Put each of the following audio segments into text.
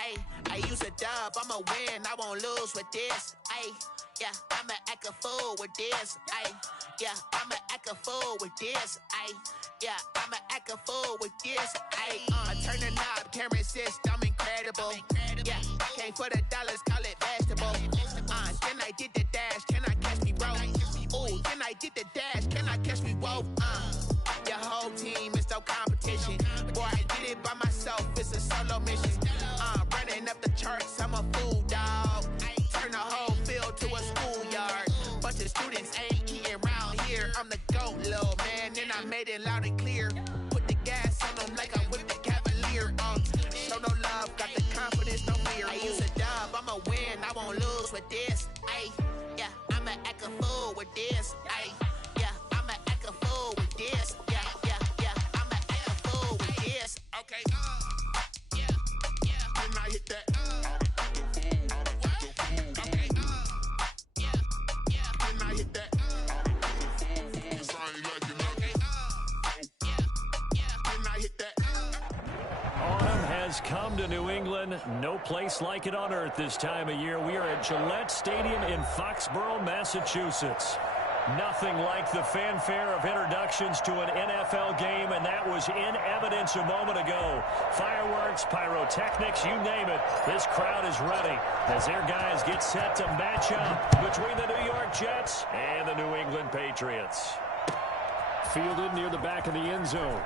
Ay, I use a dub, I'ma win, I won't lose with this. Ay, yeah, I'ma act a fool with this. Ay, yeah, I'ma act a fool with this. Ay, yeah, I'ma act a fool with this. Ay, turn the knob, camera assist, I'm incredible. Yeah, came for the dollars, call it vegetable. Then I did the dash, can I catch me, bro? Ooh, then I did the dash, can I catch me, whoa? Your whole team is no competition. Boy, I did it by myself, it's a solo mission. Running up the charts, I'm a fool, dog. Turn the whole field to a schoolyard. Bunch of students ain't eating round here. I'm the GOAT, little man, and I made it loud and clear. Put the gas on them like I whipped the Cavalier. Show no love, got the confidence, no fear. I use a dub, I'ma win, I won't lose with this. Ay, yeah, I'ma act a fool with this. Ay, yeah, I'ma act a fool with this. Yeah, yeah, yeah, I'ma act a fool with this. Okay, yeah, yeah. When I hit that, okay, yeah, yeah. When I hit that, cause I ain't like it. Okay, yeah, yeah. When I hit that. Autumn has come to New England. No place like it on earth this time of year. We are at Gillette Stadium in Foxborough, Massachusetts. Nothing like the fanfare of introductions to an NFL game, and that was in evidence a moment ago. Fireworks, pyrotechnics, you name it. This crowd is ready as their guys get set to match up between the New York Jets and the New England Patriots. Fielded near the back of the end zone.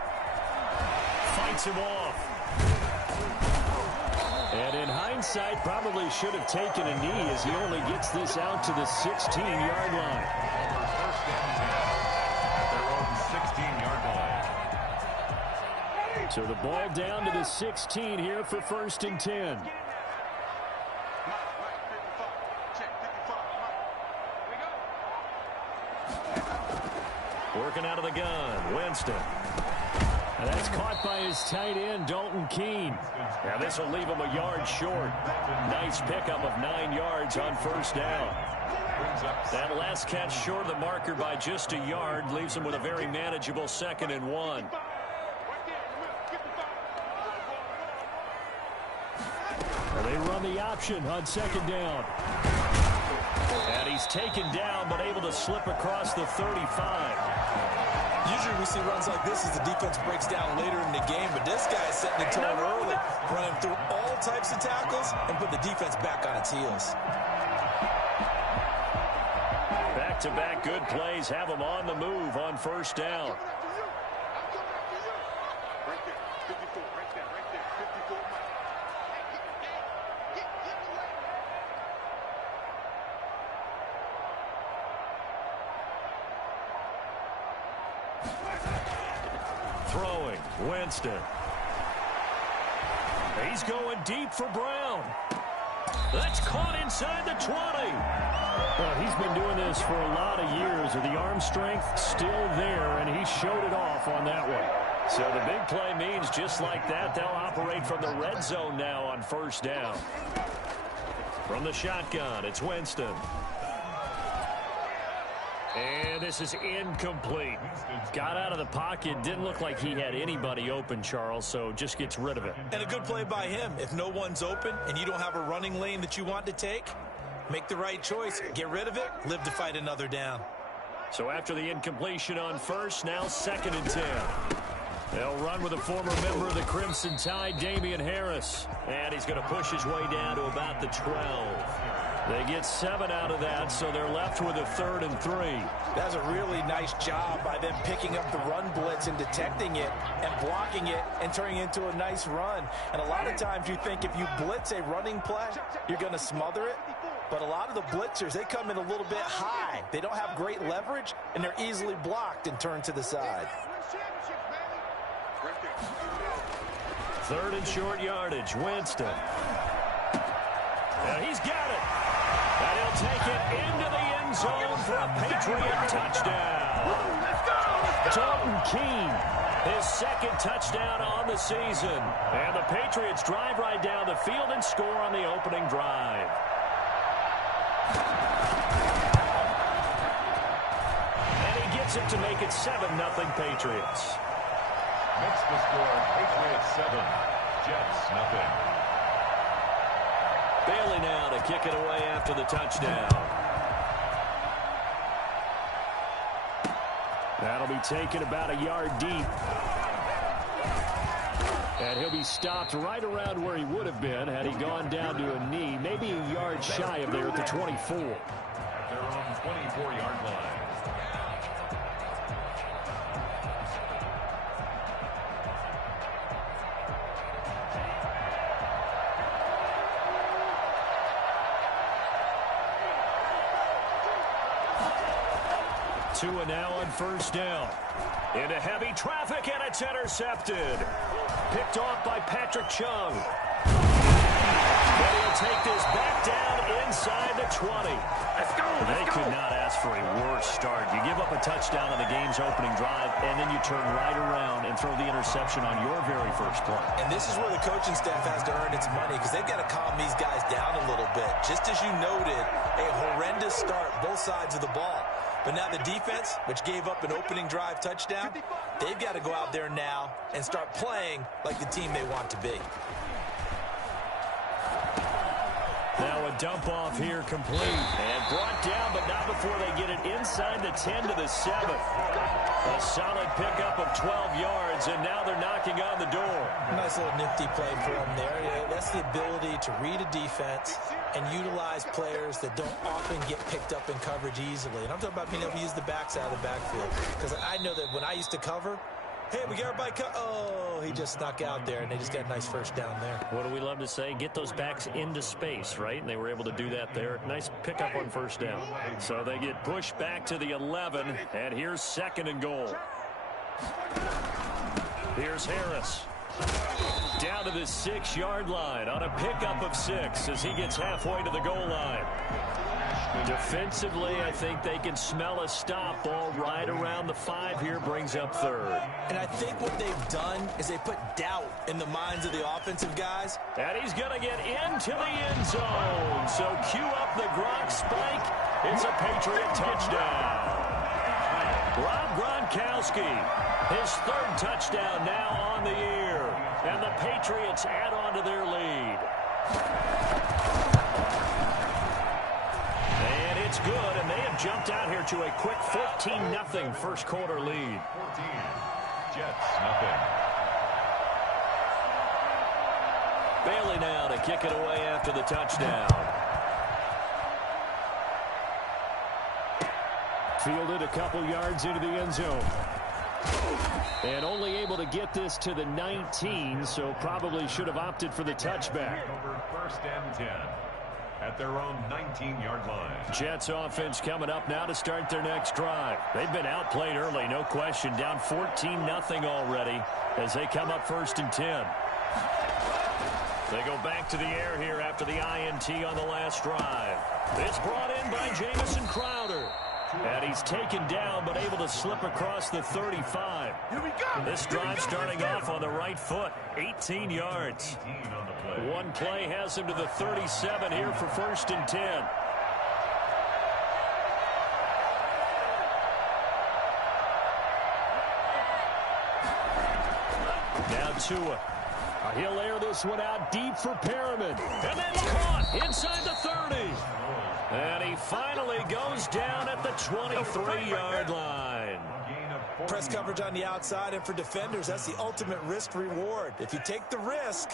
Fights him off. And in hindsight, probably should have taken a knee as he only gets this out to the 16-yard line. First down at their own 16-yard line. So the ball down to the 16 here for 1st and 10. Working out of the gun, Winston. And that's caught by his tight end, Dalton Keene. Now this will leave him a yard short. Nice pickup of 9 yards on 1st down. That last catch short of the marker by just a yard leaves him with a very manageable 2nd and 1. And they run the option on 2nd down. And he's taken down but able to slip across the 35. Usually we see runs like this as the defense breaks down later in the game, but this guy is setting the tone early, running through all types of tackles and put the defense back on its heels. Back-to-back good plays have him on the move on 1st down. Throwing, Winston. He's going deep for Brown. That's caught inside the 20. Well, he's been doing this for a lot of years. The arm strength still there, and he showed it off on that one. So the big play means just like that, they'll operate from the red zone now on 1st down. From the shotgun, it's Winston. And this is incomplete. Got out of the pocket. Didn't look like he had anybody open, Charles, so just gets rid of it. And a good play by him. If no one's open and you don't have a running lane that you want to take, make the right choice. Get rid of it. Live to fight another down. So after the incompletion on 1st, now 2nd and 10. They'll run with a former member of the Crimson Tide, Damian Harris. And he's going to push his way down to about the 12. They get 7 out of that, so they're left with a 3rd and 3. That's a really nice job by them picking up the run blitz and detecting it and blocking it and turning it into a nice run. And a lot of times you think if you blitz a running play, you're going to smother it. But a lot of the blitzers, they come in a little bit high. They don't have great leverage, and they're easily blocked and turned to the side. 3rd and short yardage, Winston. Now he's got it. And he'll take it into the end zone for a Patriot touchdown. Dalton Keene, his 2nd touchdown on the season. And the Patriots drive right down the field and score on the opening drive. And he gets it to make it 7-0 Patriots. Makes the score Patriots 7, Jets 0. now to kick it away after the touchdown. That'll be taken about a yard deep. And he'll be stopped right around where he would have been had he gone down to a knee, maybe a yard shy of there at the 24. They're on 24-yard line. Tua now on first down. Into heavy traffic, and it's intercepted. Picked off by Patrick Chung. And he'll take this back down inside the 20. They could not ask for a worse start. You give up a touchdown on the game's opening drive, and then you turn right around and throw the interception on your very first play. And this is where the coaching staff has to earn its money, because they've got to calm these guys down a little bit. Just as you noted, a horrendous start both sides of the ball. But now the defense, which gave up an opening drive touchdown, they've got to go out there now and start playing like the team they want to be. Now a dump off here complete. And brought down, but not before they get it inside the 10 to the 7. A solid pickup of 12 yards, and now they're knocking on the door. Nice little nifty play for them there. Yeah, that's the ability to read a defense and utilize players that don't often get picked up in coverage easily. And I'm talking about being able to use the backs out of the backfield. Because I know that when I used to cover, hey, we got everybody oh, he just snuck out there, and they just got a nice first down there. What do we love to say? Get those backs into space, right? And they were able to do that there. Nice pickup on first down. So they get pushed back to the 11, and here's second and goal. Here's Harris. Down to the 6-yard line on a pickup of 6 as he gets halfway to the goal line. Defensively, I think they can smell a stop. Ball right around the 5 here, brings up third. And I think what they've done is they put doubt in the minds of the offensive guys. And he's going to get into the end zone. So cue up the Gronk spike. It's a Patriot touchdown. Rob Gronkowski, his third touchdown now on the year. And the Patriots add on to their lead. And it's good, and they have jumped out here to a quick 14-0 first quarter lead. 14, Jets, nothing. Bailey now to kick it away after the touchdown. Fielded a couple yards into the end zone. And only able to get this to the 19, so probably should have opted for the touchback. Over first and 10 at their own 19-yard line. Jets offense coming up now to start their next drive. They've been outplayed early, no question. Down 14-0 already as they come up first and 10. They go back to the air here after the INT on the last drive. It's brought in by Jamison Crowder. And he's taken down, but able to slip across the 35. Here we go. This drive starting off on the right foot. 18 yards. 18 on the play. One play has him to the 37 here for first and 10. Now Tua. He'll air this one out deep for Perriman. And that's caught inside the 30. And he finally goes down at the 23-yard line. Press coverage on the outside, and for defenders, that's the ultimate risk-reward. If you take the risk,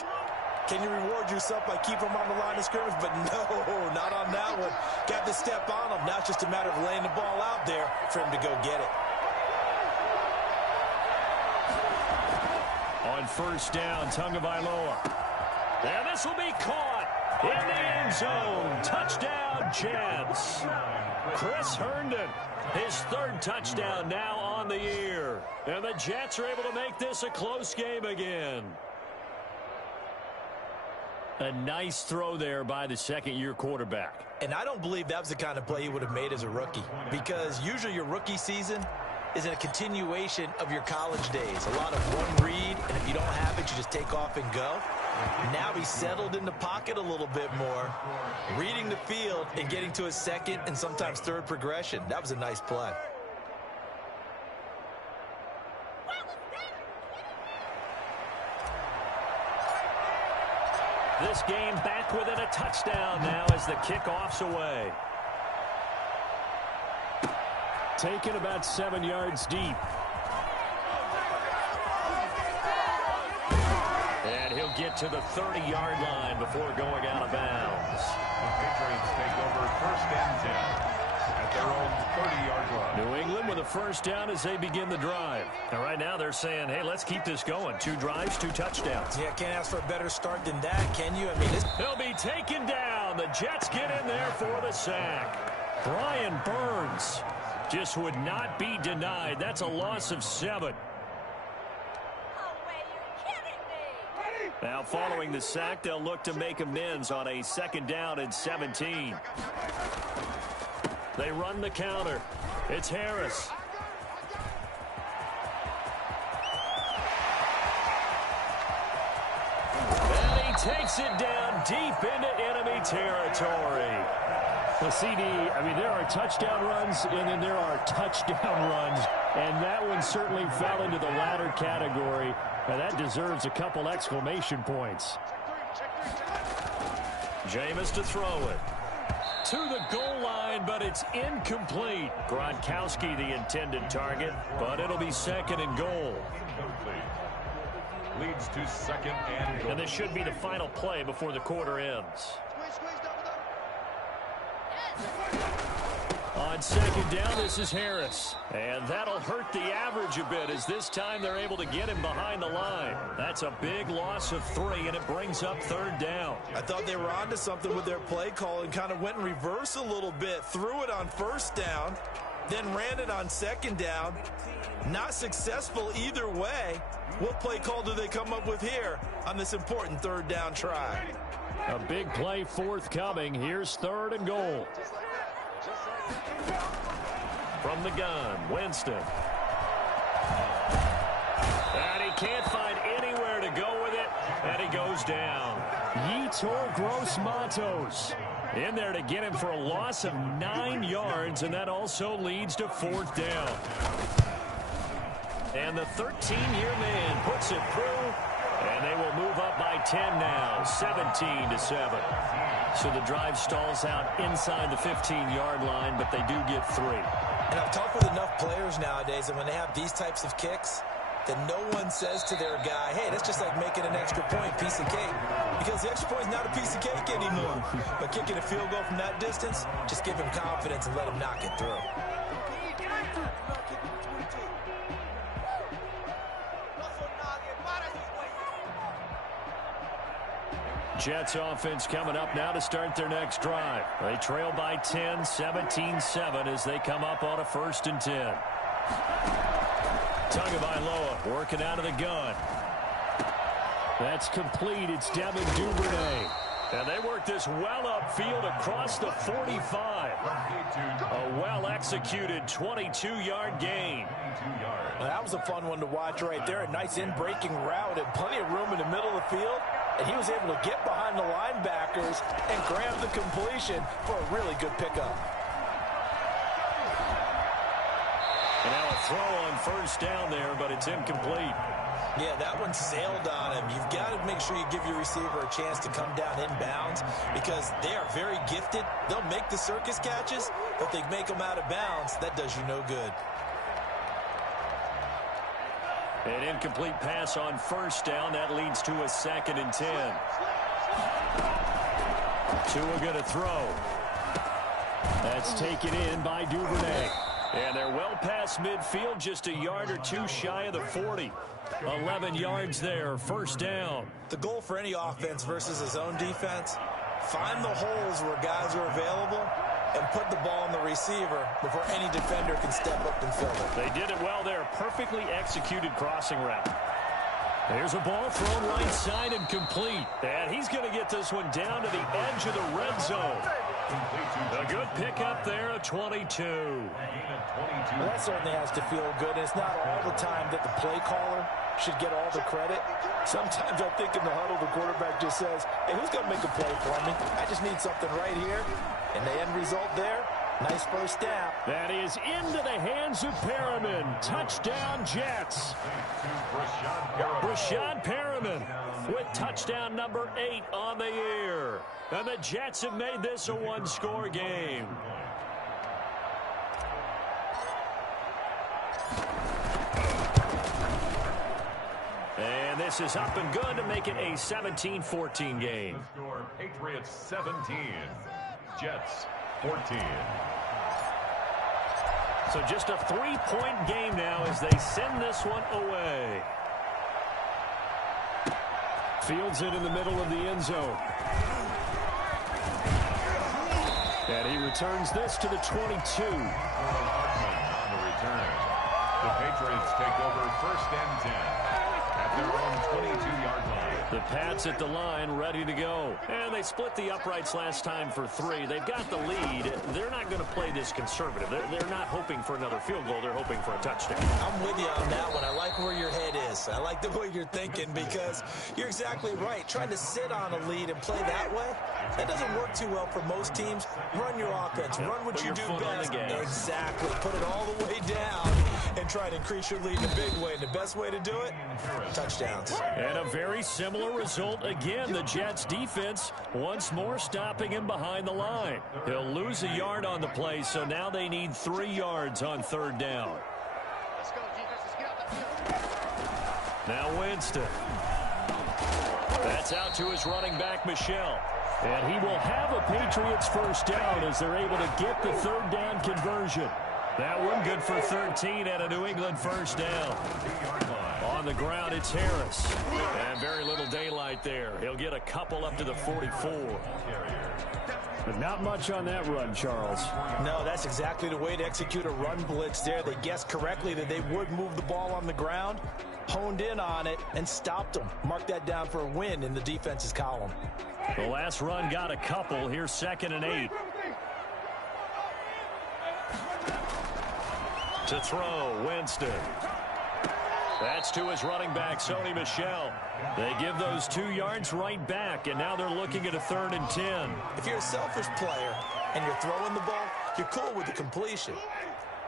can you reward yourself by keeping them on the line of scrimmage? But no, not on that one. Got to step on them. Now it's just a matter of laying the ball out there for him to go get it. On first down, Tagovailoa. And this will be caught in the end zone. Touchdown, Jets. Chris Herndon, his third touchdown now on the year. And the Jets are able to make this a close game again. A nice throw there by the second-year quarterback. And I don't believe that was the kind of play he would have made as a rookie, because usually your rookie season is a continuation of your college days. A lot of one read, and if you don't have it, you just take off and go. Now he's settled in the pocket a little bit more, reading the field and getting to his second and sometimes third progression. That was a nice play. This game back within a touchdown now as the kickoff's away. Taken about 7 yards deep. And he'll get to the 30-yard line before going out of bounds. The Patriots take over 1st and 10 at their own 30-yard line. New England with a first down as they begin the drive. And right now they're saying, hey, let's keep this going. 2 drives, 2 touchdowns. Yeah, can't ask for a better start than that, can you? I mean, He'll be taken down. The Jets get in there for the sack. Brian Burns just would not be denied. That's a loss of 7. Now following the sack, they'll look to make amends on a 2nd down and 17. They run the counter. It's Harris. And he takes it down deep into enemy territory. Well, CD, I mean, there are touchdown runs, and then there are touchdown runs. And that one certainly fell into the latter category. And that deserves a couple exclamation points. Jameis to throw it. To the goal line, but it's incomplete. Gronkowski the intended target, but it'll be 2nd and goal. Leads to 2nd and goal. And this should be the final play before the quarter ends. On 2nd down, this is Harris. And that'll hurt the average a bit as this time they're able to get him behind the line. That's a big loss of 3, and it brings up 3rd down. I thought they were onto something with their play call and kind of went in reverse a little bit. Threw it on 1st down, then ran it on 2nd down. Not successful either way. What play call do they come up with here on this important 3rd down try? A big play forthcoming. Here's 3rd and goal. From the gun, Winston. And he can't find anywhere to go with it, and he goes down. Yetur Gross-Matos In there to get him for a loss of 9 yards, and that also leads to 4th down. And the 13-year man puts it through, and they will move up by 10 now, 17-7. So the drive stalls out inside the 15-yard line, but they do get 3. And I've talked with enough players nowadays, and when they have these types of kicks, that no one says to their guy, hey, that's just like making an extra point, piece of cake. Because the extra point is not a piece of cake anymore. But kicking a field goal from that distance, just give him confidence and let him knock it through. Jets offense coming up now to start their next drive. They trail by 10, 17-7 as they come up on a 1st and 10. Tagovailoa working out of the gun. That's complete. It's Devin Duvernay. And they work this well upfield across the 45. A well-executed 22-yard gain. Well, that was a fun one to watch right there. A nice in-breaking route and plenty of room in the middle of the field. And he was able to get behind the linebackers and grab the completion for a really good pickup. And now a throw on 1st down there, but it's incomplete. Yeah, that one sailed on him. You've got to make sure you give your receiver a chance to come down inbounds because they are very gifted. They'll make the circus catches, but if they make them out of bounds, that does you no good. An incomplete pass on 1st down. That leads to a 2nd and 10. Tua going to throw. That's taken in by Duvernay. And they're well past midfield, just a yard or 2 shy of the 40. 11 yards there, 1st down. The goal for any offense versus his own defense, find the holes where guys are available and put the ball on the receiver before any defender can step up and fill it. They did it well there. Perfectly executed crossing route. There's a ball thrown right side and complete. And he's going to get this one down to the edge of the red zone. A good pickup there, a 22. Well, that certainly has to feel good. And it's not all the time that the play caller should get all the credit. Sometimes I think in the huddle, the quarterback just says, hey, who's going to make a play for me? I just need something right here. And the end result there, nice 1st down. That is into the hands of Perriman. Touchdown, Jets. Brashad Perriman with touchdown number 8 on the year. And the Jets have made this a one-score game. And this is up and good to make it a 17-14 game. The score, Patriots 17, Jets 14. So just a 3-point game now as they send this one away. Fields it in the middle of the end zone. And he returns this to the 22. On the return. The Patriots take over 1st and 10 at their own 22-yard line. The Pats at the line, ready to go. And they split the uprights last time for 3. They've got the lead. They're not going to play this conservative. They're not hoping for another field goal. They're hoping for a touchdown. I'm with you on that one. I like where your head is. I like the way you're thinking because you're exactly right. Trying to sit on a lead and play that way, that doesn't work too well for most teams. Run your offense. Run what you do best. Exactly. Put it all the way down and try to increase your lead in a big way. And the best way to do it, touchdowns. And a very similar result again. The Jets defense once more stopping him behind the line. He'll lose a yard on the play, so now they need 3 yards on 3rd down. Now Winston. That's out to his running back, Michel. And he will have a Patriots 1st down as they're able to get the 3rd down conversion. That one good for 13 at a New England 1st down. On the ground, it's Harris. And very little daylight there. He'll get a couple up to the 44. But not much on that run, Charles. No, that's exactly the way to execute a run blitz there. They guessed correctly that they would move the ball on the ground, honed in on it, and stopped them. Mark that down for a win in the defense's column. The last run got a couple. Here's 2nd and 8. To throw, Winston. That's to his running back, Sony Michel. They give those 2 yards right back, and now they're looking at a 3rd and 10. If you're a selfish player and you're throwing the ball, you're cool with the completion.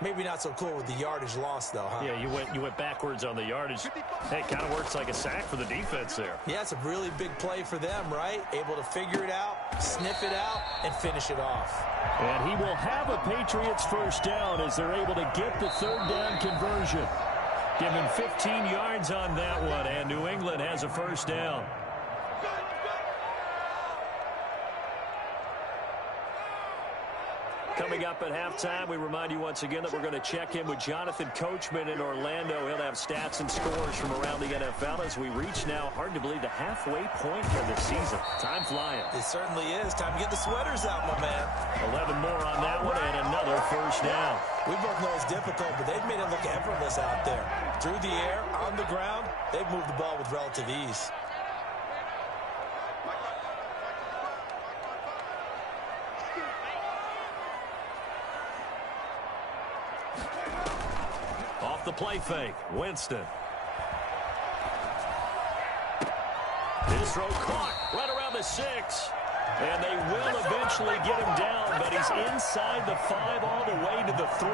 Maybe not so cool with the yardage loss, though, huh? Yeah, you went backwards on the yardage. Hey, it kind of works like a sack for the defense there. Yeah, it's a really big play for them, right? Able to figure it out, sniff it out, and finish it off. And he will have a Patriots 1st down as they're able to get the 3rd down conversion. Give him 15 yards on that one, and New England has a 1st down. Coming up at halftime, we remind you once again that we're going to check in with Jonathan Coachman in Orlando. He'll have stats and scores from around the NFL as we reach now, hard to believe, the halfway point of the season. Time flying. It certainly is. Time to get the sweaters out, my man. 11 more on that one and another 1st down. We both know it's difficult, but they've made it look effortless out there. Through the air, on the ground, they've moved the ball with relative ease. Off the play fake, Winston. His throw caught right around the 6. And they will eventually get him down, but he's inside the 5 all the way to the 3.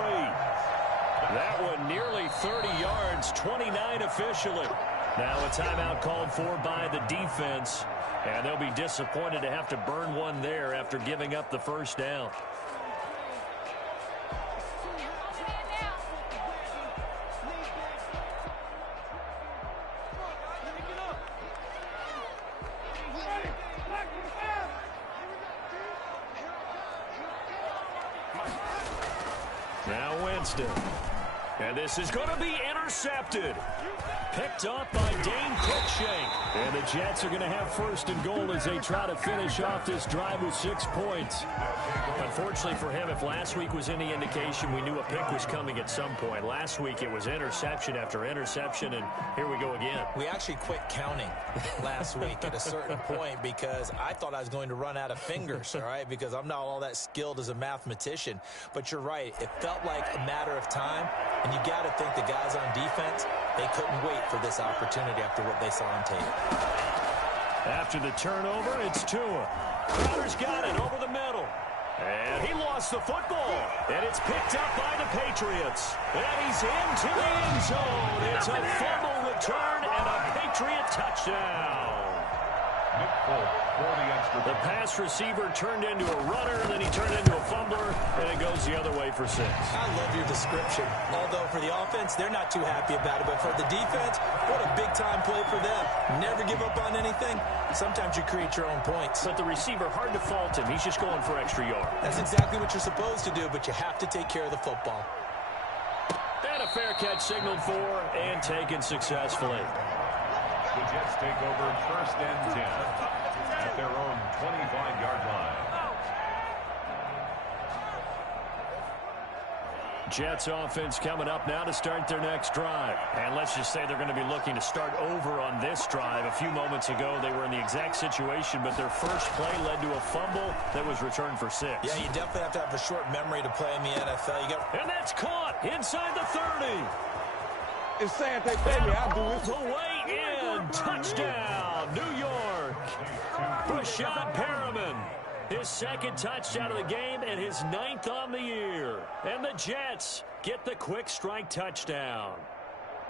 That one nearly 30 yards, 29 officially. Now a timeout called for by the defense, and they'll be disappointed to have to burn one there after giving up the 1st down. Now Winston. And this is going to be intercepted. Picked up by Dane Cruikshank. And the Jets are going to have 1st and goal as they try to finish off this drive with 6 points. Unfortunately for him, if last week was any indication, we knew a pick was coming at some point. Last week it was interception after interception, and here we go again. We actually quit counting last week at a certain point because I thought I was going to run out of fingers, all right, because I'm not all that skilled as a mathematician. But you're right. It felt like a matter of time, and you got to think the guys on defense, they couldn't wait for this opportunity after what they saw on tape. After the turnover, it's Tua. Crowder's got it over the middle. And he lost the football. And it's picked up by the Patriots. And he's into the end zone. It's a fumble return and a Patriot touchdown. Nick Folk for the extra The point. pass receiver turned into a runner, and then he turned into a fumbler, and it goes the other way for 6. I love your description. Although for the offense, they're not too happy about it. But for the defense, what a big-time play for them. Never give up on anything. Sometimes you create your own points. But the receiver, hard to fault him. He's just going for extra yard. That's exactly what you're supposed to do, but you have to take care of the football. And a fair catch signaled for and taken successfully. The Jets take over 1st and 10 at their own 25-yard line. Jets offense coming up now to start their next drive. And let's just say they're going to be looking to start over on this drive. A few moments ago, they were in the exact situation, but their first play led to a fumble that was returned for 6. Yeah, you definitely have to have a short memory to play in the NFL. And that's caught inside the 30. It's saying they pay me, I'll do All it. the way in. Touchdown, New York. Rashad Perriman. His second touchdown of the game and his 9th on the year. And the Jets get the quick strike touchdown.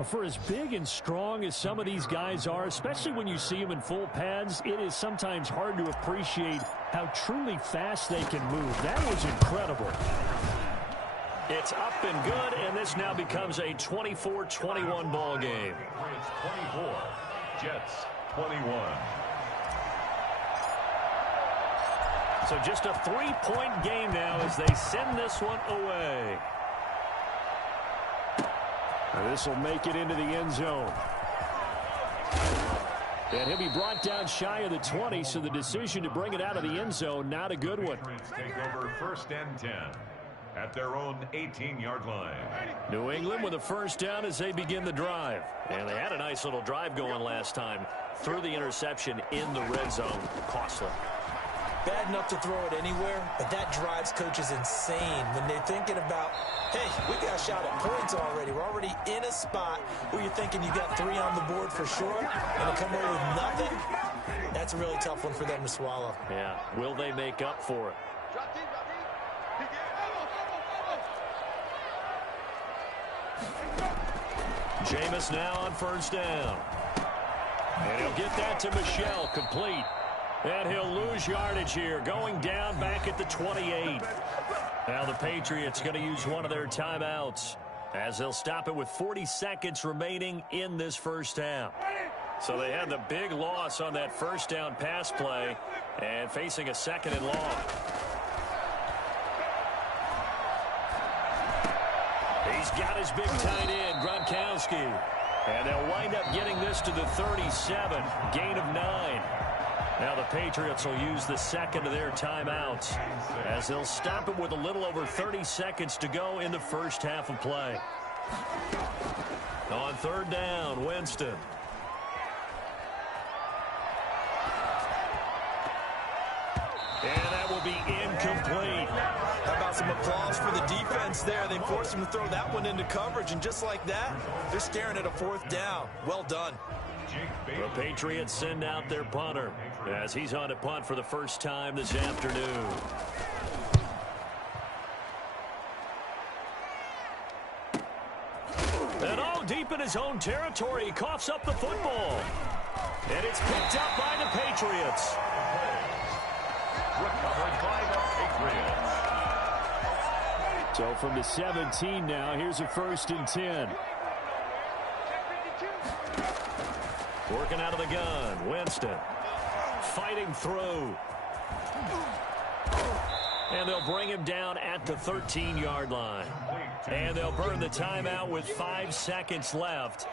For as big and strong as some of these guys are, especially when you see them in full pads, it is sometimes hard to appreciate how truly fast they can move. That was incredible. It's up and good, and this now becomes a 24-21 ball game. It's 24. Jets 21. So just a 3-point game now as they send this one away. This will make it into the end zone. And he'll be brought down shy of the 20, so the decision to bring it out of the end zone, not a good one. Patriots take over 1st and 10 at their own 18-yard line. New England with a first down as they begin the drive. And they had a nice little drive going last time. Threw the interception in the red zone. Costly. Bad enough to throw it anywhere, but that drives coaches insane when they're thinking about, hey, we got a shot at points already. We're already in a spot where you're thinking you got 3 on the board for sure, and to come away with nothing, that's a really tough one for them to swallow. Yeah, will they make up for it? Jameis now on first down. And he'll get that to Michel, complete. And he'll lose yardage here, going down back at the 28. Now the Patriots going to use one of their timeouts as they'll stop it with 40 seconds remaining in this first half. So they had the big loss on that first down pass play and facing a 2nd and long. He's got his big tight end, Gronkowski. And they'll wind up getting this to the 37, gain of 9. Now the Patriots will use the 2nd of their timeouts as they'll stop it with a little over 30 seconds to go in the first half of play. On 3rd down, Winston. And that will be incomplete. How about some applause for the defense there? They forced him to throw that one into coverage, and just like that, they're staring at a 4th down. Well done. The Patriots send out their punter as he's on to punt for the first time this afternoon. And all deep in his own territory, he coughs up the football. And it's picked up by the Patriots. Recovered by the Patriots. So from the 17 now, here's a 1st and 10. Working out of the gun, Winston. Fighting through. And they'll bring him down at the 13-yard line. And they'll burn the timeout with 5 seconds left.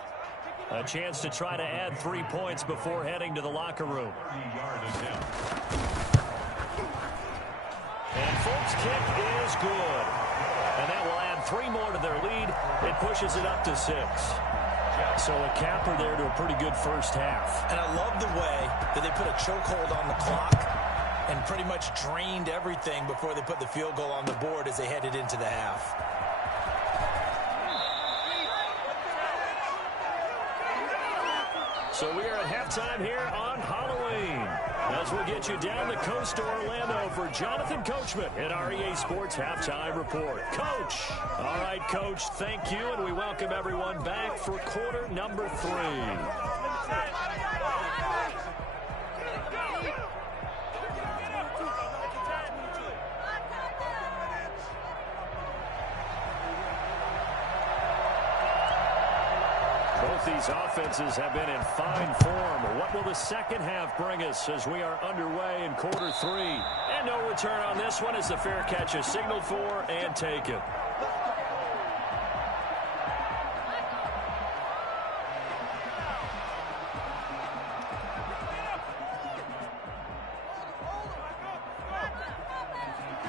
A chance to try to add 3 points before heading to the locker room. And Folk's kick is good. And that will add 3 more to their lead. It pushes it up to 6. So a capper there to a pretty good first half. And I love the way that they put a chokehold on the clock and pretty much drained everything before they put the field goal on the board as they headed into the half. So we are at halftime here on Halloween. As we'll get you down the coast to Orlando for Jonathan Coachman at our EA Sports Halftime Report. Coach. All right, Coach, thank you, and we welcome everyone back for quarter number 3. Both these offenses have been in fine form. What will the second half bring us as we are underway in quarter 3? And no return on this one as the fair catch is signaled for and taken.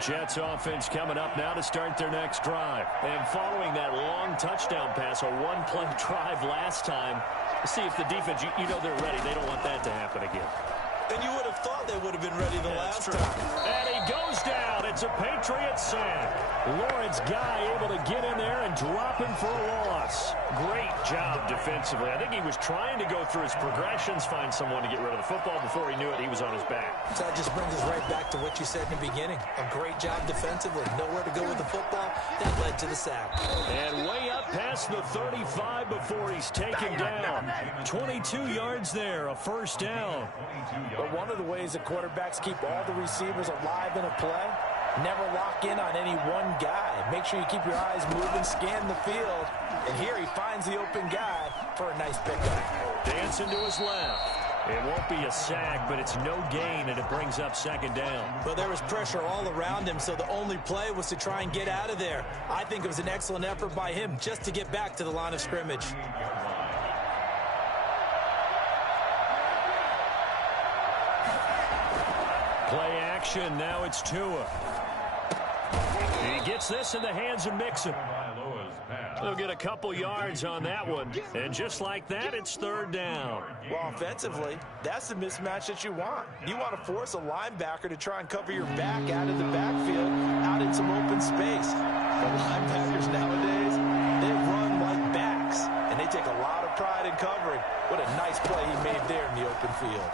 Jets offense coming up now to start their next drive. And following that long touchdown pass, a one-play drive last time, see if the defense, you know they're ready. They don't want that to happen again. And you would have thought they would have been ready the last time. And he goes down. It's a Patriot sack. Lawrence Guy able to get in there and drop him for a loss. Great job defensively. I think he was trying to go through his progressions, find someone to get rid of the football. Before he knew it, he was on his back. So that just brings us right back to what you said in the beginning. A great job defensively. Nowhere to go with the football. That led to the sack. And way up past the 35 before he's taken down. 22 yards there, a first down. But one of the ways that quarterbacks keep all the receivers alive in a play, never lock in on any one guy. Make sure you keep your eyes moving, scan the field. And here he finds the open guy for a nice pickup. Dancing to his left. It won't be a sack, but it's no gain, and it brings up second down. But there was pressure all around him, so the only play was to try and get out of there. I think it was an excellent effort by him just to get back to the line of scrimmage. Play action, now it's Tua. He gets this in the hands of Mixon. They'll get a couple yards on that one. And just like that, it's third down. Well, offensively, that's the mismatch that you want. You want to force a linebacker to try and cover your back out of the backfield, out in some open space. The linebackers nowadays, they run like backs, and they take a lot of pride in covering. What a nice play he made there in the open field.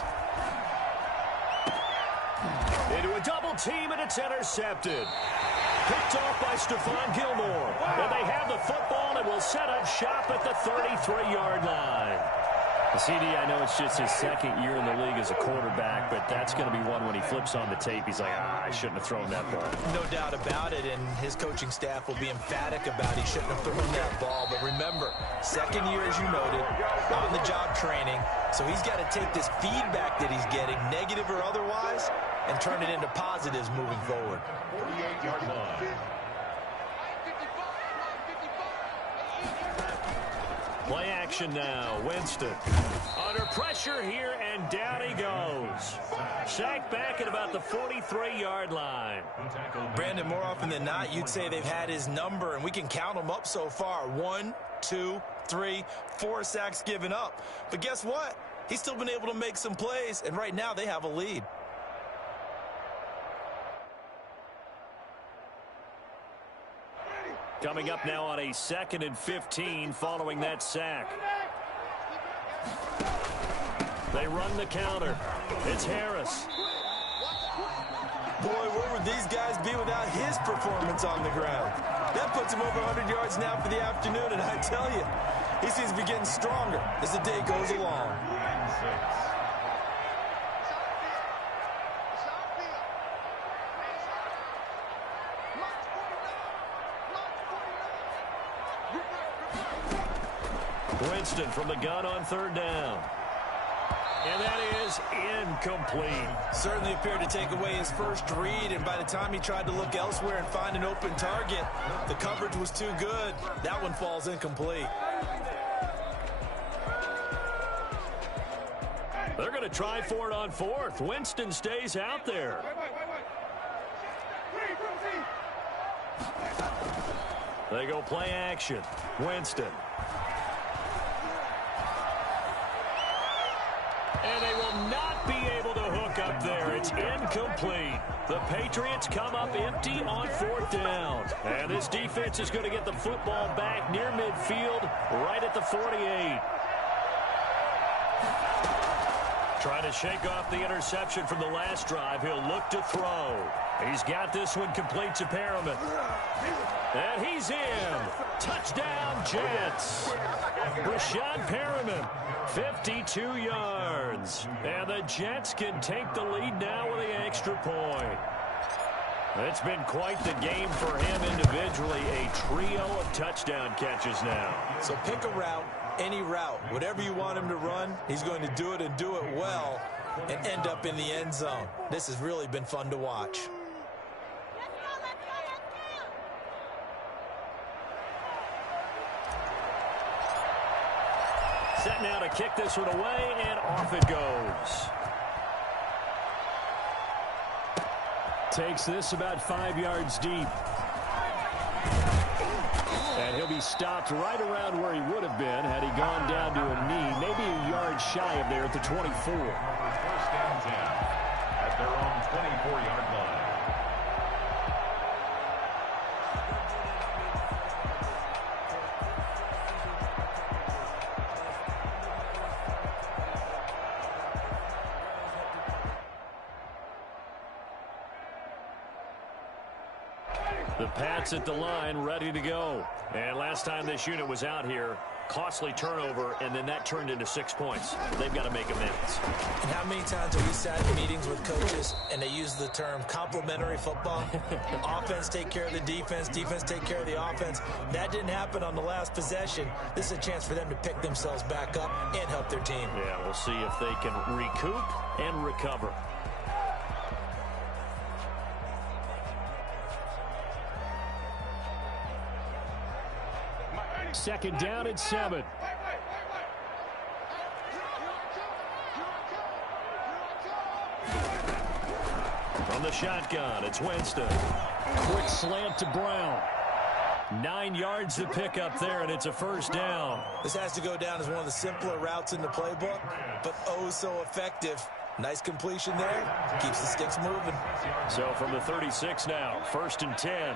Into a double team, and it's intercepted. Picked off by Stephon Gilmore. And they have the football and will set up shop at the 33-yard line. CD, I know it's just his second year in the league as a quarterback, but that's going to be one when he flips on the tape. He's like, I shouldn't have thrown that ball. No doubt about it, and his coaching staff will be emphatic about he shouldn't have thrown that ball. But remember, second year, as you noted, on-the-job training, so he's got to take this feedback that he's getting, negative or otherwise, and turn it into positives moving forward. 48-yard line. Play action now. Winston under pressure here, and down he goes. Sacked back at about the 43-yard line. Brandon, more often than not, you'd say they've had his number, and we can count them up so far. 1, 2, 3, 4 sacks given up. But guess what? He's still been able to make some plays, and right now they have a lead. Coming up now on a 2nd and 15 following that sack. They run the counter. It's Harris. Boy, where would these guys be without his performance on the ground? That puts him over 100 yards now for the afternoon, and I tell you, he seems to be getting stronger as the day goes along. Winston from the gun on third down. And that is incomplete. Certainly appeared to take away his first read, and by the time he tried to look elsewhere and find an open target, the coverage was too good. That one falls incomplete. They're going to try for it on fourth. Winston stays out there. They go play action. Winston. And they will not be able to hook up there. It's incomplete. The Patriots come up empty on fourth down. And this defense is going to get the football back near midfield, right at the 48. Trying to shake off the interception from the last drive. He'll look to throw. He's got this one complete to Perriman. And he's in. Touchdown, Jets. Brashad Perriman, 52 yards. And the Jets can take the lead now with the extra point. It's been quite the game for him individually. A trio of touchdown catches now. So pick a route, Any route, whatever you want him to run, he's going to do it and do it well and end up in the end zone. This has really been fun to watch. Set now to kick this one away, and off it goes. Takes this about 5 yards deep. And he'll be stopped right around where he would have been had he gone down to a knee, maybe a yard shy of there at the 24. First and 10 at their own 24-yard line. The Pats at the line, ready to go. And last time this unit was out here, costly turnover, and then that turned into 6 points. They've got to make amends. And how many times have we sat in meetings with coaches and they use the term complementary football? Offense take care of the defense, defense take care of the offense. That didn't happen on the last possession. This is a chance for them to pick themselves back up and help their team. Yeah, we'll see if they can recoup and recover. Second down at 7. From the shotgun, it's Winston. Quick slant to Brown. 9 yards to pick up there, and it's a first down. This has to go down as one of the simpler routes in the playbook, but oh so effective. Nice completion there. Keeps the sticks moving. So from the 36 now, first and 10.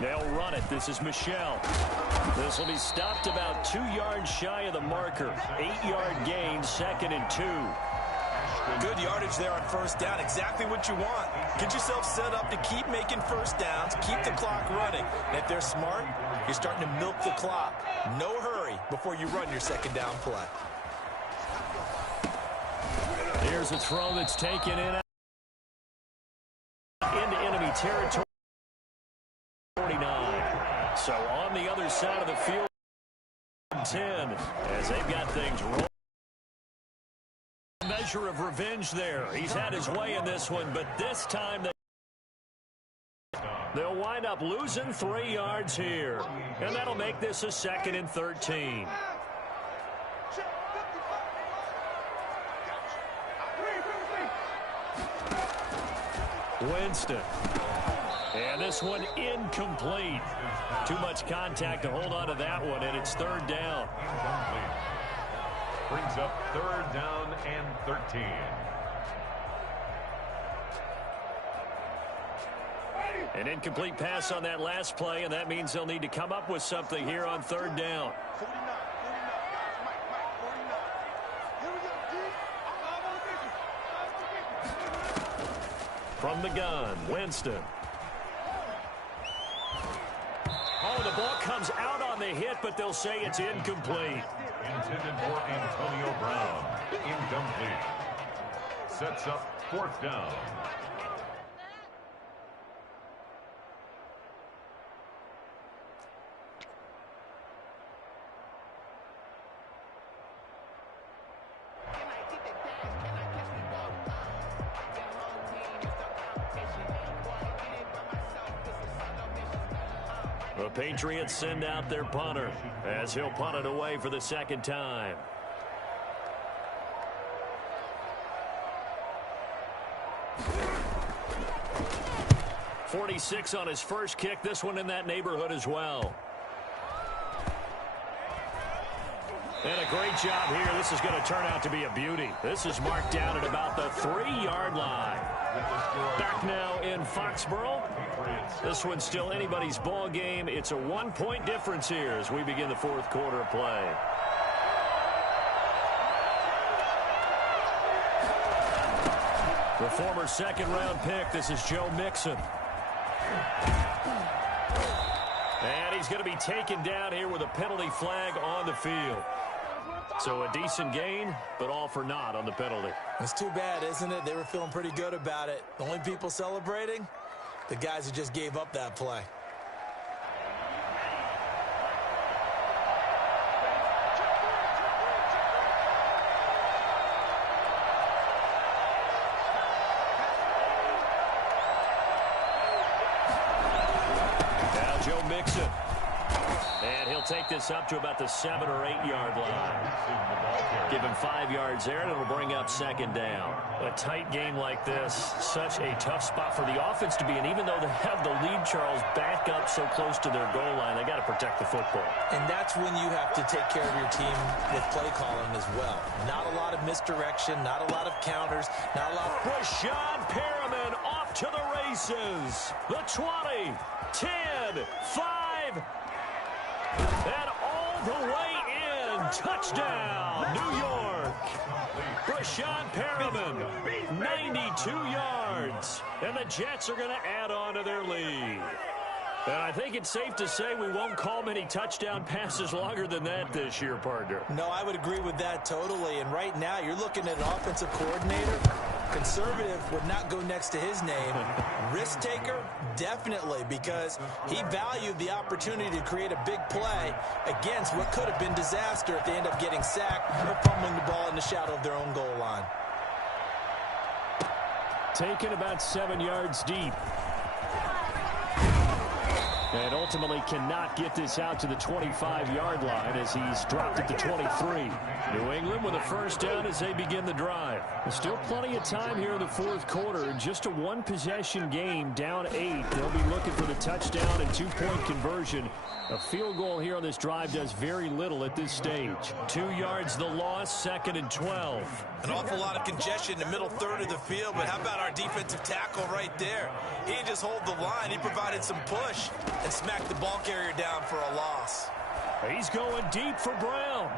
They'll run it. This is Michelle. This will be stopped about 2 yards shy of the marker. 8-yard gain, 2nd and 2. Good yardage there on first down. Exactly what you want. Get yourself set up to keep making first downs, keep the clock running. And if they're smart, you're starting to milk the clock. No hurry before you run your second down play. Here's a throw that's taken in into enemy territory. 49. So on the other side of the field, 10, as they've got things rolling. Measure of revenge there. He's had his way in this one, but this time they'll wind up losing 3 yards here. And that'll make this a 2nd and 13. Winston. And this one incomplete. Too much contact to hold on to that one, and it's 3rd down. Brings up 3rd down and 13. An incomplete pass on that last play, and that means they'll need to come up with something here on 3rd down. From the gun, Winston. Oh, the ball comes out on the hit, but they'll say it's incomplete. Intended for Antonio Brown. Incomplete. Sets up 4th down. The Patriots send out their punter as he'll punt it away for the 2nd time. .46 on his first kick. This one in that neighborhood as well. And a great job here. This is going to turn out to be a beauty. This is marked down at about the 3-yard line. Back now in Foxborough. This one's still anybody's ball game. It's a 1-point difference here as we begin the 4th quarter of play. The former 2nd-round pick, this is Joe Mixon. And he's going to be taken down here with a penalty flag on the field. So a decent gain, but all for naught on the penalty. It's too bad, isn't it? They were feeling pretty good about it. The only people celebrating, The guys who just gave up that play. Now Joe Mixon. And he'll take this up to about the 7 or 8 yard line. Give him 5 yards there, and it'll bring up second down. A tight game like this, such a tough spot for the offense to be in. Even though they have the lead, Charles, back up so close to their goal line, they got to protect the football. And that's when you have to take care of your team with play calling as well. Not a lot of misdirection, not a lot of counters, not a lot of... Rashad Perriman off to the races. The 20, 10, 5, and all the way in. Touchdown, New York. Rashad Perriman, 92 yards. And the Jets are going to add on to their lead. And I think it's safe to say we won't call many touchdown passes longer than that this year, partner. No, I would agree with that totally. And right now, you're looking at an offensive coordinator. Conservative would not go next to his name. Risk taker, definitely, because he valued the opportunity to create a big play against what could have been disaster if they end up getting sacked or fumbling the ball in the shadow of their own goal line. Taken about 7 yards deep. And ultimately cannot get this out to the 25-yard line as he's dropped at the 23. New England with a first down as they begin the drive. There's still plenty of time here in the fourth quarter. Just a one-possession game, down 8. They'll be looking for the touchdown and two-point conversion. A field goal here on this drive does very little at this stage. 2 yards the loss, second and 12. An awful lot of congestion in the middle third of the field, but how about our defensive tackle right there? He didn't just hold the line, he provided some push and smacked the ball carrier down for a loss. He's going deep for Brown.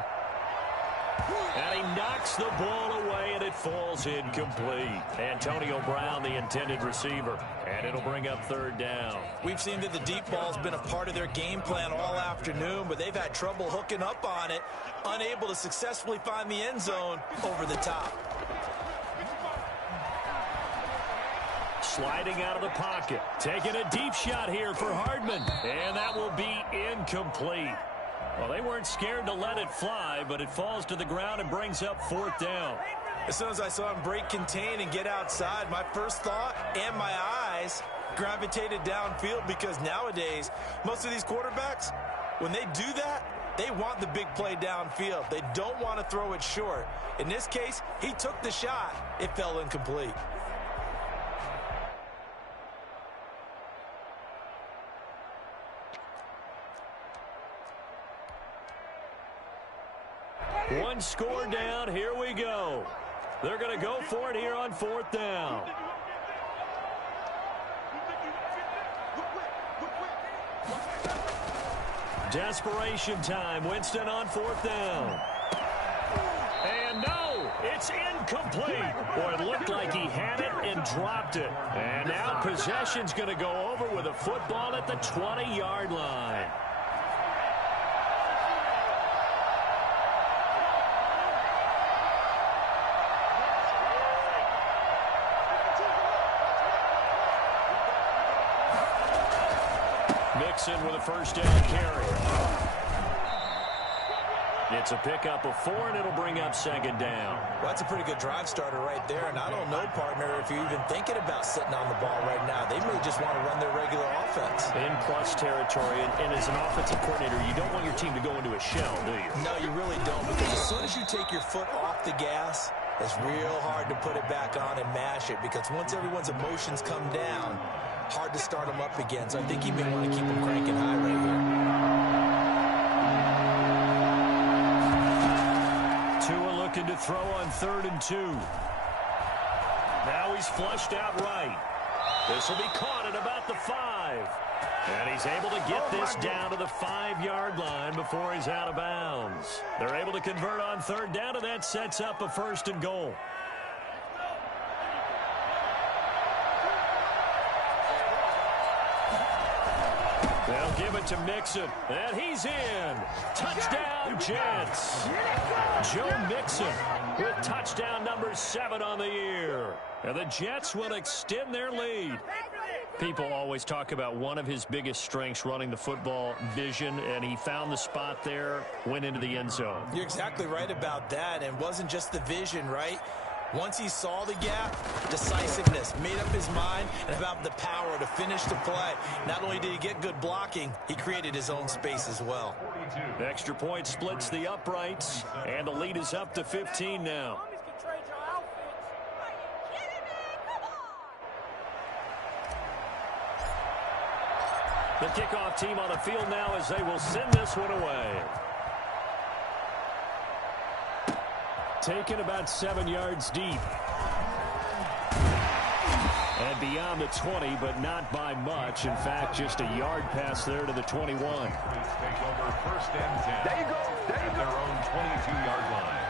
And he knocks the ball away, and it falls incomplete. Antonio Brown, the intended receiver. And it'll bring up third down. We've seen that the deep ball's been a part of their game plan all afternoon, but they've had trouble hooking up on it, unable to successfully find the end zone over the top. Sliding out of the pocket. Taking a deep shot here for Hardman. And that will be incomplete. Well, they weren't scared to let it fly, but it falls to the ground and brings up fourth down. As soon as I saw him break contain and get outside, my first thought and my eyes gravitated downfield, because nowadays, most of these quarterbacks, when they do that, they want the big play downfield. They don't want to throw it short. In this case, he took the shot. It fell incomplete. One score down. Here we go. They're going to go for it here on fourth down. Desperation time. Winston on fourth down. And no, it's incomplete. Boy, it looked like he had it and dropped it. And now possession's going to go over with a football at the 20-yard line. Mixon with a first down carry. It's a pickup of 4, and it'll bring up second down. Well, that's a pretty good drive starter right there, and I don't know, partner, if you're even thinking about sitting on the ball right now. They may just want to run their regular offense. In plus territory, and as an offensive coordinator, you don't want your team to go into a shell, do you? No, you really don't, because as soon as you take your foot off the gas, it's real hard to put it back on and mash it, because once everyone's emotions come down, hard to start them up again. So I think you may want to keep them cranking high right here. Tua looking to throw on 3rd and 2. Now he's flushed out right. This will be caught at about the 5. And he's able to get this down to the 5-yard line before he's out of bounds. They're able to convert on 3rd down, and that sets up a 1st and goal. They'll give it to Mixon, and he's in. Touchdown, Jets. Joe Mixon with touchdown number 7 on the year. And the Jets will extend their lead. People always talk about one of his biggest strengths running the football, vision, and he found the spot there, went into the end zone. You're exactly right about that, and it wasn't just the vision, right? Once he saw the gap, decisiveness, made up his mind, and about the power to finish the play. Not only did he get good blocking, he created his own space as well. The extra point splits the uprights, and the lead is up to 15 now. The kickoff team on the field now as they will send this one away. Taken about 7 yards deep. And beyond the 20, but not by much. In fact, just a yard pass there to the 21. Take over first and 10. There you go. At their own 22-yard line.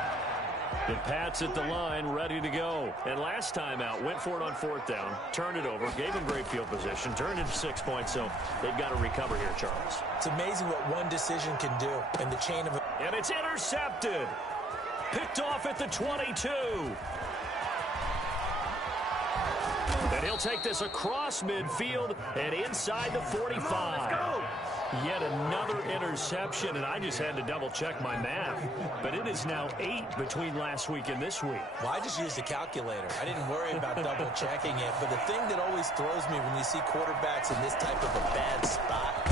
The Pats at the line, ready to go. And last time out, went for it on 4th down, turned it over, gave him great field position, turned it 6 points, so they've got to recover here, Charles. It's amazing what one decision can do in the chain of... And it's intercepted. Picked off at the 22. And he'll take this across midfield and inside the 45. Yet another interception, and I just had to double-check my math. But it is now 8 between last week and this week. Well, I just used a calculator. I didn't worry about double-checking it. But the thing that always throws me when you see quarterbacks in this type of a bad spot,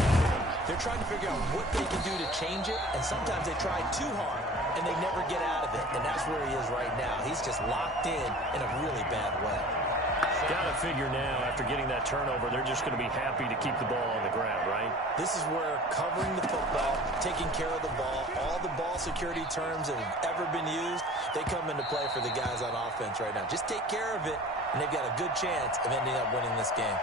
they're trying to figure out what they can do to change it, and sometimes they try too hard, and they never get out of it. And that's where he is right now. He's just locked in a really bad way. Got to figure now, after getting that turnover, they're just going to be happy to keep the ball on the ground, right? This is where covering the football, taking care of the ball, all the ball security terms that have ever been used, they come into play for the guys on offense right now. Just take care of it, and they've got a good chance of ending up winning this game.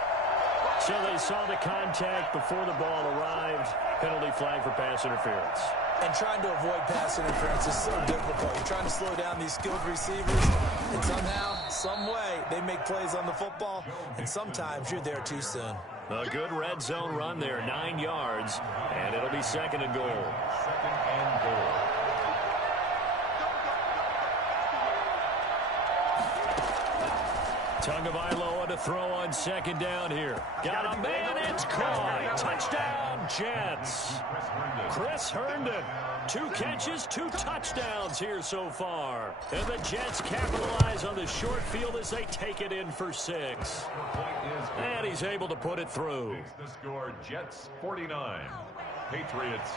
So they saw the contact before the ball arrived. Penalty flag for pass interference. And trying to avoid pass interference is so difficult. You're trying to slow down these skilled receivers, and somehow, some way, they make plays on the football, and sometimes you're there too soon. A good red zone run there, 9 yards, and it'll be 2nd and goal. 2nd and goal. Tagovailoa to throw on 2nd down here. Got a man, it's caught. Touchdown, Jets. Chris Herndon. 2 catches, 2 touchdowns here so far. And the Jets capitalize on the short field as they take it in for 6. And he's able to put it through. The score, Jets 49, Patriots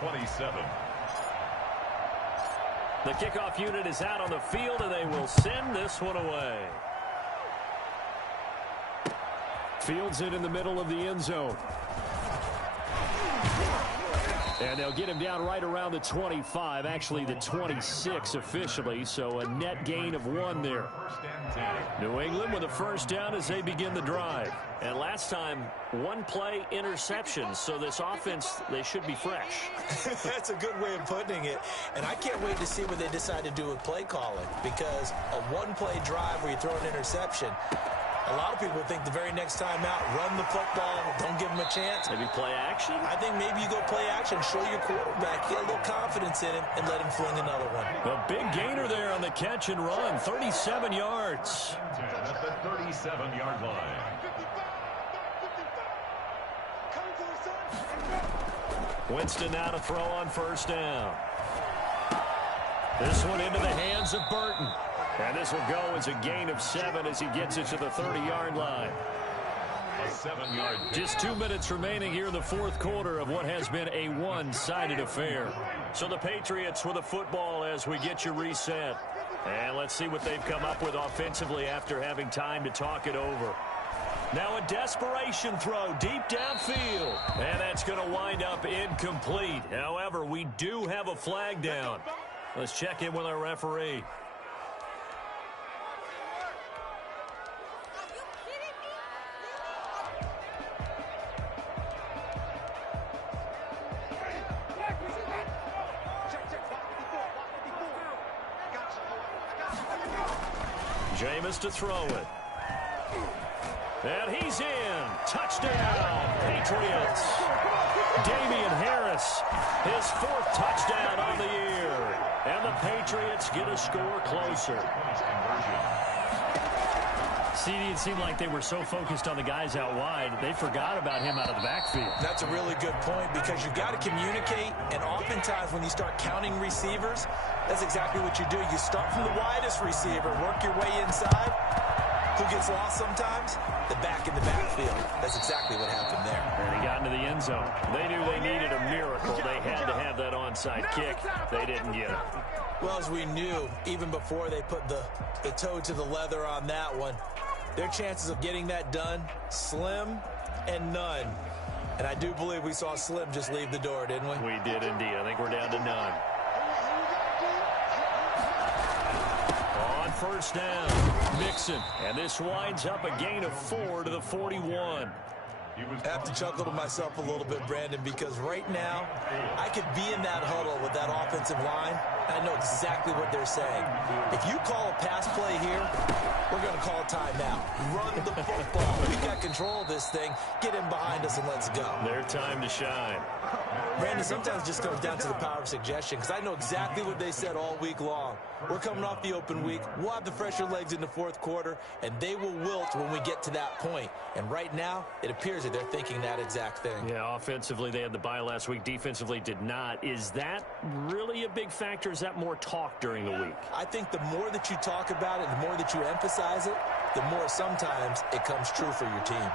27. The kickoff unit is out on the field, and they will send this one away. Fields it in the middle of the end zone. And they'll get him down right around the 25, actually the 26 officially, so a net gain of 1 there. New England with a first down as they begin the drive. And last time, 1-play interception, so this offense, they should be fresh. That's a good way of putting it. And I can't wait to see what they decide to do with play calling, because a 1-play drive where you throw an interception, a lot of people think the very next time out, run the football, don't give them a chance. Maybe play action? I think maybe you go play action, show your quarterback, get a little confidence in him, and let him fling another one. A big gainer there on the catch and run, 37 yards. At the 37-yard line. Winston now to throw on first down. This one into the hands of Burton. And this will go as a gain of 7 as he gets it to the 30-yard line. A 7-yard. Just 2 minutes remaining here in the 4th quarter of what has been a one-sided affair. So the Patriots with the football as we get you reset. And let's see what they've come up with offensively after having time to talk it over. Now a desperation throw deep downfield. And that's going to wind up incomplete. However, we do have a flag down. Let's check in with our referee. Jameis to throw it. And he's in. Touchdown, Patriots. Damian Harris, his 4th touchdown on the year. And the Patriots get a score closer. CD, it seemed like they were so focused on the guys out wide, they forgot about him out of the backfield. That's a really good point because you've got to communicate, and oftentimes when you start counting receivers, that's exactly what you do. You start from the widest receiver, work your way inside. Who gets lost sometimes? The back in the backfield. That's exactly what happened there. And he got into the end zone. They knew they needed a miracle. They had to have that onside kick. They didn't get it. Well, as we knew, even before they put the toe to the leather on that one, their chances of getting that done, slim and none. And I do believe we saw Slim just leave the door, didn't we? We did indeed. I think we're down to none. On first down, Mixon. And this winds up a gain of 4 to the 41. I have to chuckle to myself a little bit, Brandon, because right now I could be in that huddle with that offensive line, and I know exactly what they're saying. If you call a pass play here, we're going to call a timeout. Run the football. We've got control of this thing. Get in behind us and let's go. Their time to shine. Brandon, sometimes it just comes down to the power of suggestion, because I know exactly what they said all week long. We're coming off the open week. We'll have the fresher legs in the 4th quarter, and they will wilt when we get to that point. And right now, it appears that they're thinking that exact thing. Yeah, offensively, they had the bye last week. Defensively, did not. Is that really a big factor? Is that more talk during the week? I think the more that you talk about it, the more that you emphasize it, the more sometimes it comes true for your team.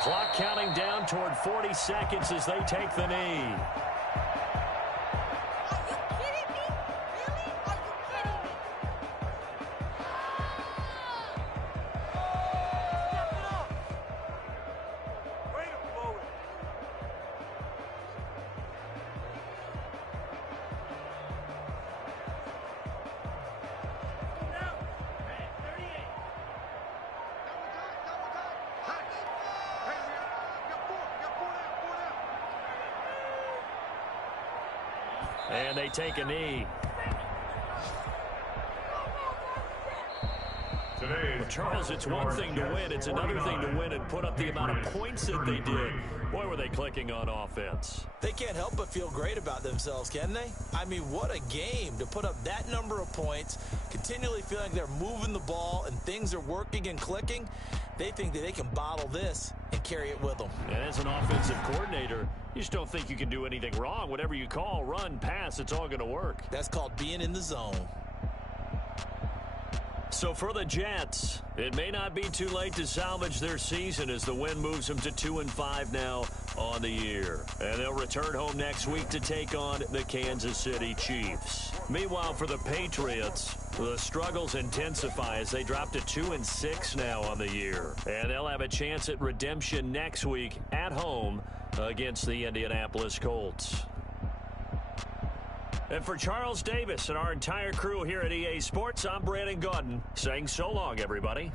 Clock counting down toward 40 seconds as they take the knee. And they take a knee. Well, Charles, it's one thing to win. It's another thing to win and put up the amount of points that they did. Boy, were they clicking on offense. They can't help but feel great about themselves, can they? I mean, what a game to put up that number of points, continually feeling like they're moving the ball and things are working and clicking. They think that they can bottle this and carry it with them. And as an offensive coordinator, you just don't think you can do anything wrong. Whatever you call, run, pass, it's all going to work. That's called being in the zone. So for the Jets, it may not be too late to salvage their season as the win moves them to 2-5 now on the year. And they'll return home next week to take on the Kansas City Chiefs. Meanwhile, for the Patriots, the struggles intensify as they drop to 2-6 now on the year. And they'll have a chance at redemption next week at home against the Indianapolis Colts. And for Charles Davis and our entire crew here at EA Sports, I'm Brandon Gaudin saying so long, everybody.